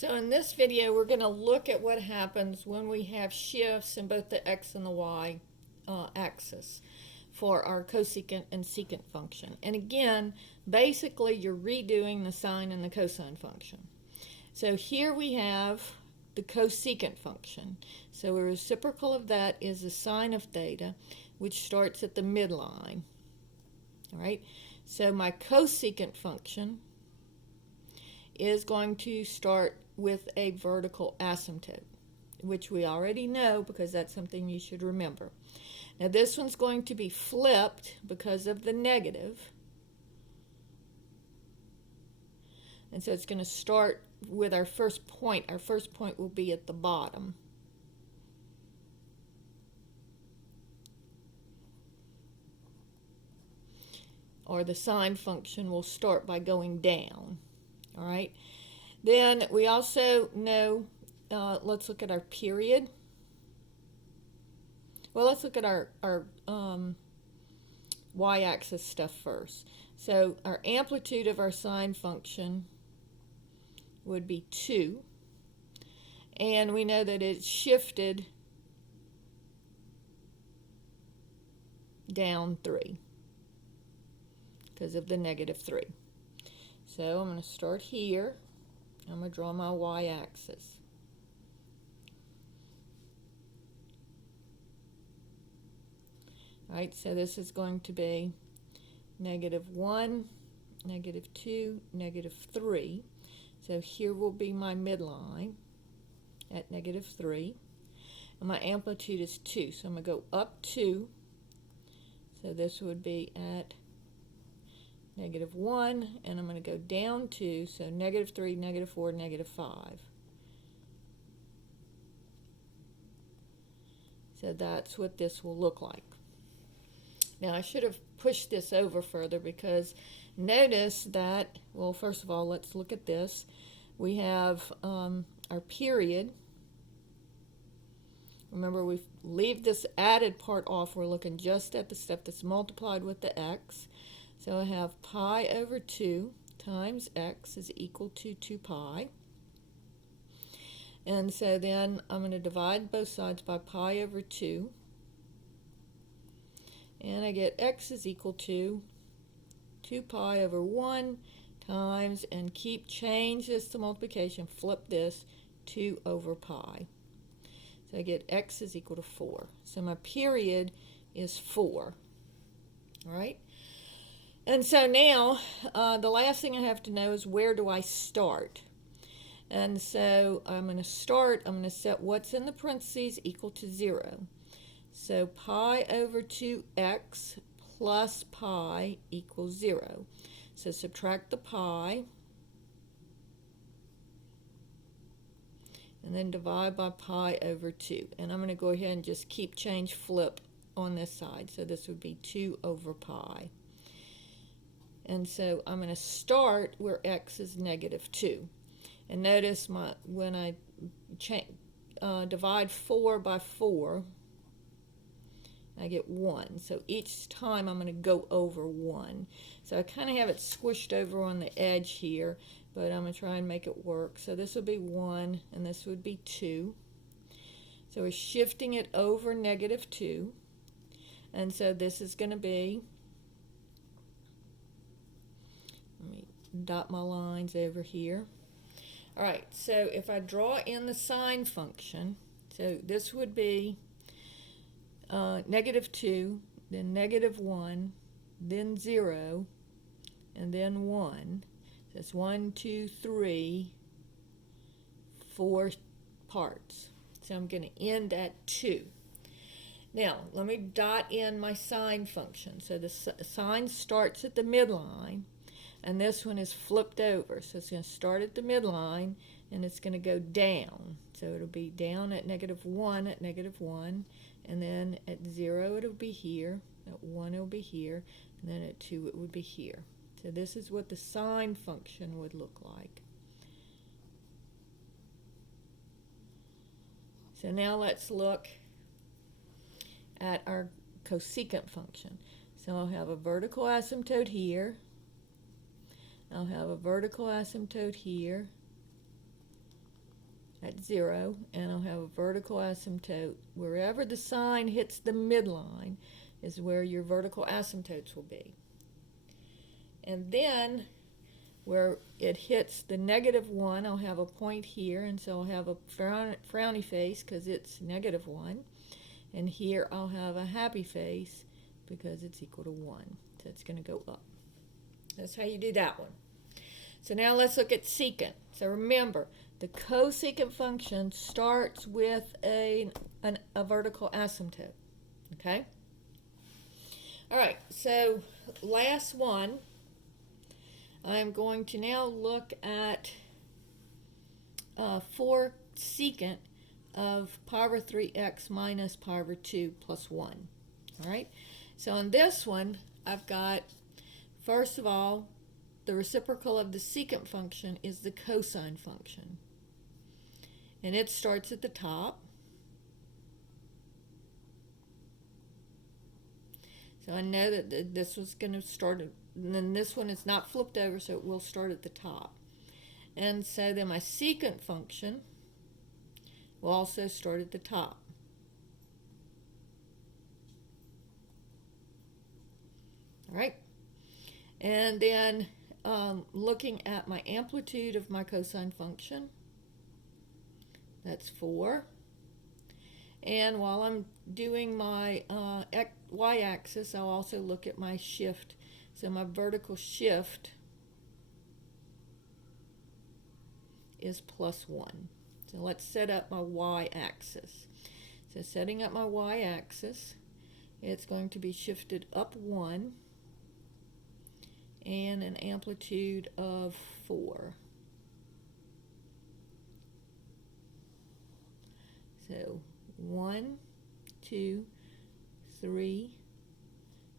So in this video, we're going to look at what happens when we have shifts in both the x and the y axis for our cosecant and secant function. And again, basically you're redoing the sine and the cosine function. So here we have the cosecant function. So a reciprocal of that is the sine of theta, which starts at the midline. All right, so my cosecant function is going to start with a vertical asymptote, which we already know because that's something you should remember. Now this one's going to be flipped because of the negative. And so it's going to start with our first point. Our first point will be at the bottom. Or the sine function will start by going down. All right. Then we also know, let's look at our period. Well, let's look at our y-axis stuff first. So our amplitude of our sine function would be 2. And we know that it's shifted down 3 because of the -3. So I'm going to start here. I'm going to draw my y-axis. All right, so this is going to be -1, -2, -3. So here will be my midline at -3. And my amplitude is 2, so I'm going to go up 2. So this would be at -1, and I'm going to go down 2, so -3, -4, -5. So that's what this will look like. Now I should have pushed this over further because notice that, well, first of all, let's look at this. We have our period. Remember, we leave this added part off. We're looking just at the stuff that's multiplied with the x. So I have pi over 2 times x is equal to 2 pi. And so then I'm going to divide both sides by pi over 2. And I get x is equal to 2 pi over 1 times, and change this to multiplication, flip this, 2 over pi. So I get x is equal to 4. So my period is 4. All right? And so now, the last thing I have to know is where do I start? And so I'm going to set what's in the parentheses equal to 0. So pi over 2x plus pi equals 0. So subtract the pi, and then divide by pi over 2. And I'm going to go ahead and just flip on this side. So this would be 2 over pi. And so I'm going to start where x is -2. And notice when I divide 4 by 4, I get 1. So each time I'm going to go over 1. So I kind of have it squished over on the edge here, but I'm going to try and make it work. So this would be 1, and this would be 2. So we're shifting it over -2. And so this is going to be, let me dot my lines over here. All right, so if I draw in the sine function, so this would be -2, then -1, then 0, and then 1. That's 1, 2, 3, 4 parts. So I'm going to end at 2. Now, let me dot in my sine function. So the sine starts at the midline, and this one is flipped over. So it's going to start at the midline, and it's going to go down. So it'll be down at -1 at -1, and then at 0 it'll be here, at 1 it'll be here, and then at 2 it would be here. So this is what the sine function would look like. So now let's look at our cosecant function. So I'll have a vertical asymptote here. I'll have a vertical asymptote here. at 0, and I'll have a vertical asymptote. Wherever the sign hits the midline is where your vertical asymptotes will be. And then where it hits the -1, I'll have a point here, and so I'll have a frowny face because it's -1. And here I'll have a happy face because it's equal to 1. So it's going to go up. That's how you do that one. So now let's look at secant. So remember, the cosecant function starts with a vertical asymptote. Okay? All right, so last one, I'm going to now look at for secant of pi over 3x minus pi over 2 plus 1. All right, so on this one, I've got, first of all, the reciprocal of the secant function is the cosine function. And it starts at the top. So I know that this was going to start, and then this one is not flipped over, so it will start at the top. And so then my secant function will also start at the top. All right. And then looking at my amplitude of my cosine function, that's 4. And while I'm doing my y-axis, I'll also look at my shift. So my vertical shift is +1. So let's set up my y-axis. So setting up my y-axis, it's going to be shifted up 1 and an amplitude of 4. So 1, 2, 3.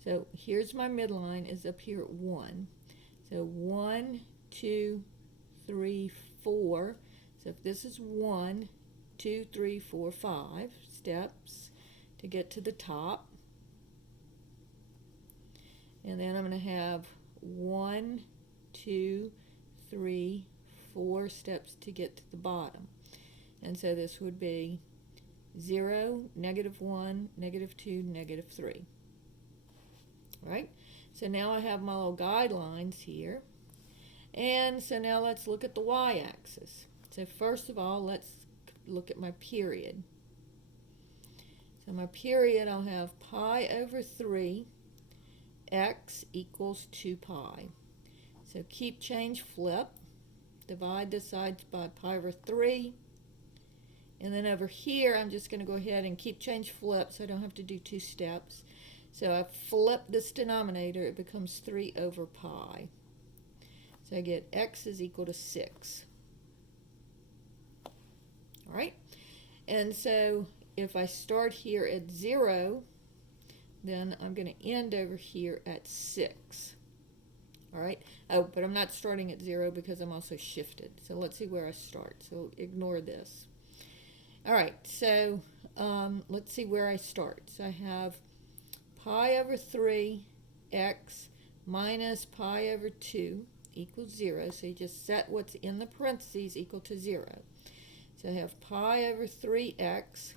So here's my midline is up here at 1. So 1, 2, 3, 4. So if this is 1, 2, 3, 4, 5 steps to get to the top. And then I'm going to have 1, 2, 3, 4 steps to get to the bottom. And so this would be 0, -1, -2, -3. Right? So now I have my little guidelines here. And so now let's look at the y-axis. So first of all, let's look at my period. So my period, I'll have pi over 3 x equals 2 pi. So keep, change, flip. Divide the sides by pi over 3. And then over here, I'm just going to go ahead and keep, change, flip so I don't have to do 2 steps. So I flip this denominator, it becomes 3 over pi. So I get x is equal to 6. All right? And so if I start here at 0, then I'm going to end over here at 6. All right? Oh, but I'm not starting at 0 because I'm also shifted. So let's see where I start. So ignore this. All right, so let's see where I start. So I have pi over 3 x minus pi over 2 equals 0. So you just set what's in the parentheses equal to 0. So I have pi over 3x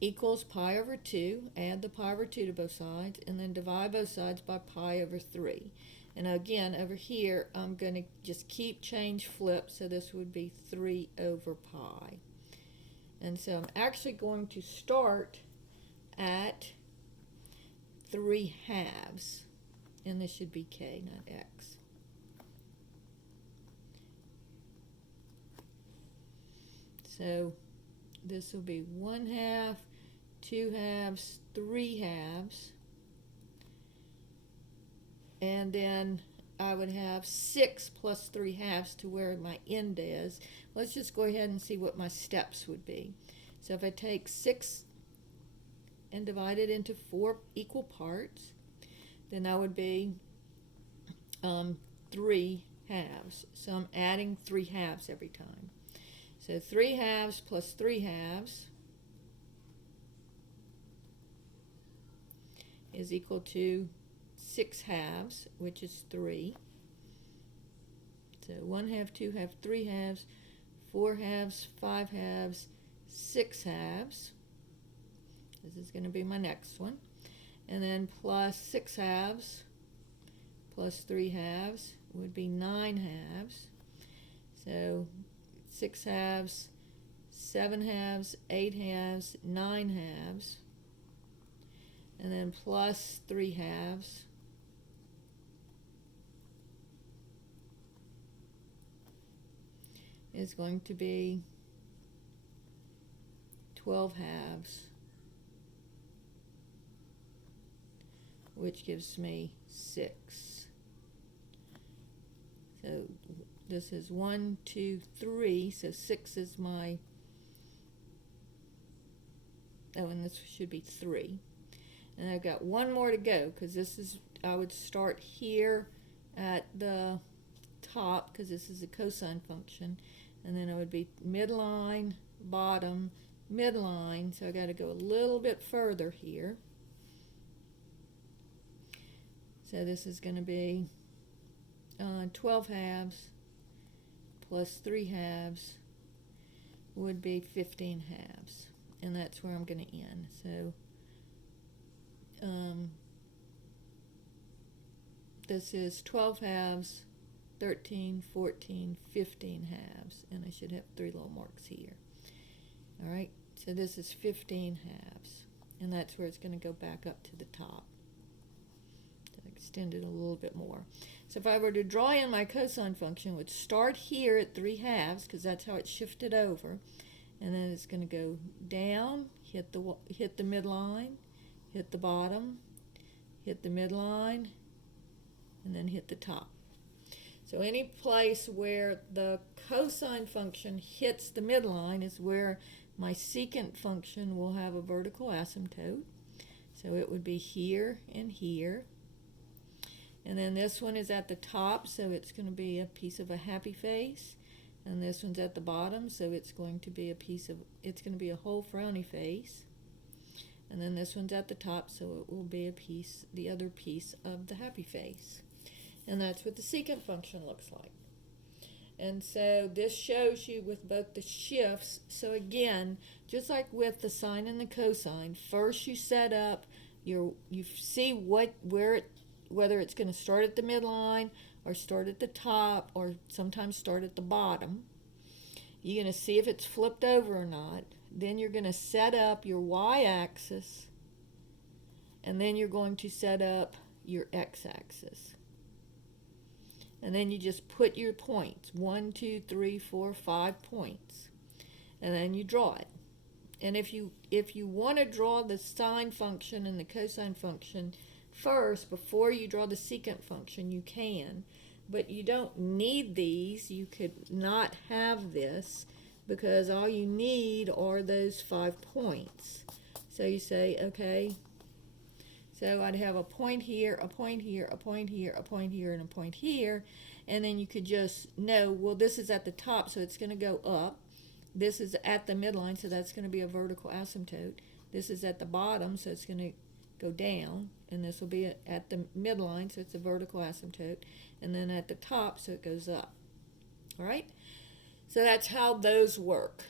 equals pi over 2. Add the pi over 2 to both sides, and then divide both sides by pi over 3. And again, over here, I'm going to just keep, change, flip, so this would be 3 over pi. And so I'm actually going to start at 3/2, and this should be k, not x. So this will be 1/2, 2/2, 3/2. And then I would have 6 plus 3/2 to where my end is. Let's just go ahead and see what my steps would be. So if I take 6 and divide it into 4 equal parts, then that would be 3/2. So I'm adding 3/2 every time. So 3/2 plus 3/2 is equal to 6/2, which is 3. So 1/2, 2/2, 3/2, 4 halves, 5 halves, 6 halves. This is going to be my next one. And then plus 6 halves plus 3 halves would be 9 halves. So 6 halves, 7 halves, 8 halves, 9 halves. And then plus 3 halves. Is going to be 12 halves, which gives me 6. So this is 1, 2, 3, so 6 is my, oh, and this should be 3. And I've got one more to go, because this is, I would start here at the top, because this is a cosine function, and then it would be midline, bottom, midline, so I got to go a little bit further here. So this is going to be 12 halves plus 3 halves would be 15 halves, and that's where I'm going to end. So this is 12 halves, 13, 14, 15 halves, and I should have 3 little marks here. All right, so this is 15 halves, and that's where it's going to go back up to the top. So extend it a little bit more. So if I were to draw in my cosine function, it would start here at 3 halves, because that's how it shifted over, and then it's going to go down, hit the midline, hit the bottom, hit the midline, and then hit the top. So any place where the cosine function hits the midline is where my secant function will have a vertical asymptote. So it would be here and here. And then this one is at the top, so it's going to be a piece of a happy face. And this one's at the bottom, so it's going to be a whole frowny face. And then this one's at the top, so it will be the other piece of the happy face. And that's what the secant function looks like. And so this shows you with both the shifts. So again, just like with the sine and the cosine, first you set up you see whether it's going to start at the midline or start at the top or sometimes start at the bottom. You're going to see if it's flipped over or not. Then you're going to set up your y-axis, and then you're going to set up your x-axis. And then you just put your points, 1, 2, 3, 4, 5 points, and then you draw it. And if you want to draw the sine function and the cosine function first before you draw the secant function, you can, but you don't need these. You could not have this, because all you need are those 5 points. So you say, okay, so I'd have a point here, a point here, a point here, a point here, and a point here. And then you could just know, well, this is at the top, so it's going to go up. This is at the midline, so that's going to be a vertical asymptote. This is at the bottom, so it's going to go down. And this will be at the midline, so it's a vertical asymptote. And then at the top, so it goes up. All right? So that's how those work.